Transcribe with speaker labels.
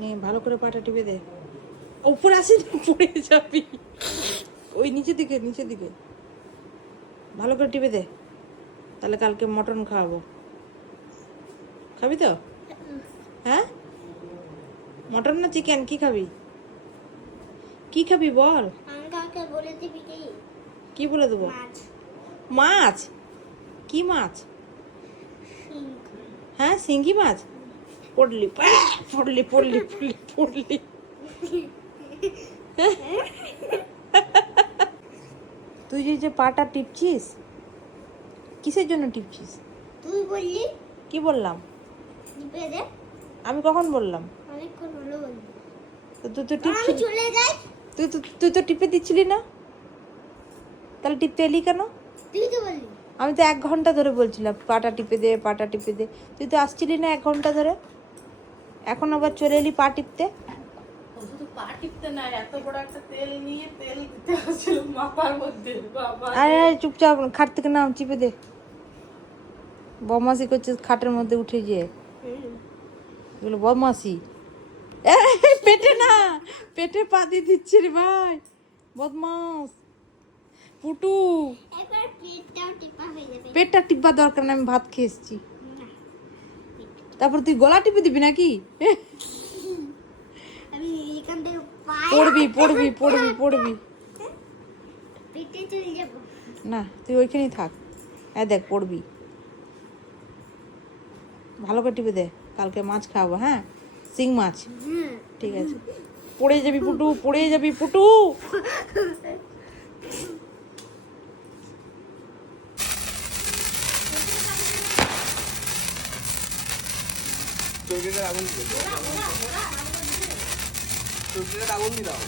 Speaker 1: নে ভালো করে পাটা টিপে দে। উপরে আসি পড়ে যাবি। ওই নিচের দিকে নিচের দিকে। ভালো করে টিপে দে। তাহলে কালকে মটন খাওয়াবো। খাবি তো? হ্যাঁ? মটন না চিকেন কি খাবি? কি খাবি বল?
Speaker 2: কি?
Speaker 1: বলে দেবো?
Speaker 2: মাছ।
Speaker 1: মাছ? কি মাছ? হ্যাঁ সিঙ্গি মাছ? পড়লি পড়লি পড়লি পড়লি পড়লি তুই যে যে পাটা টিপছিস? কিসের জন্য টিপছিস?
Speaker 2: তুই বললি?
Speaker 1: কি বললাম? আমি কখন বললাম?
Speaker 2: অনেকক্ষণ হলো বললি।
Speaker 1: তো তুই তো টিপছিস।
Speaker 2: চলে যাই।
Speaker 1: তুই তো তুই তো টিপে দিচ্ছিলি না? তাহলে টিপতে এলি কেন?
Speaker 2: তুই তো বললি।
Speaker 1: আমি তো এক ঘণ্টা ধরে বলছিলাম পাটা টিপে দে পাটা টিপে দে। তুই তো আসছিলি না এক ঘণ্টা ধরে? এখন আবার চলে এলি পা টিপতে?
Speaker 3: শুধু পা টিপতে না এত বড় একটা তেল নিয়ে তেল দিতে হচ্ছিল মাথার মধ্যে বাবা
Speaker 1: আরে চুপচাপ খাট থেকে নাম চিপে দে। বদমাসি করছিস খাটের মধ্যে উঠে গিয়ে। এগুলো বদমাসি পেটে না পেটে পা দিয়ে দিচ্ছে রে ভাই। বদমাস পুটু।
Speaker 2: টিপা
Speaker 1: পেটটা টিপবা দরকার না আমি ভাত খেয়ে এসছি। তারপর তুই গলা টিপে দিবি নাকি? পড়বি পড়বি পড়বি পড়বি। না তুই ওইখানেই থাক। হ্যাঁ দেখ পড়বি। ভালো করে টিপে দে কালকে মাছ খাব হ্যাঁ? শিং মাছ।
Speaker 2: হুম।
Speaker 1: ঠিক আছে। পড়ে যাবি পুটু পড়ে যাবি পুটু।
Speaker 4: চৌকিটার আগুন দিয়ে আগুন দিয়ে দাও